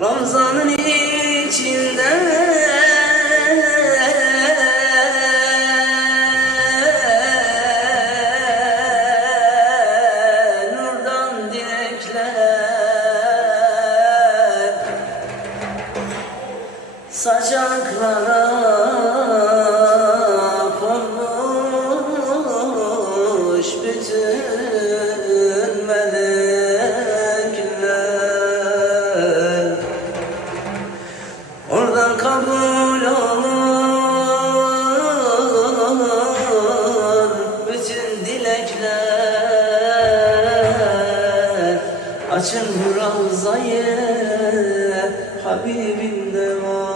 Ramzanın içinde. Nurdan dilekler. Saçaklara Açın Ravzayı Habibim de var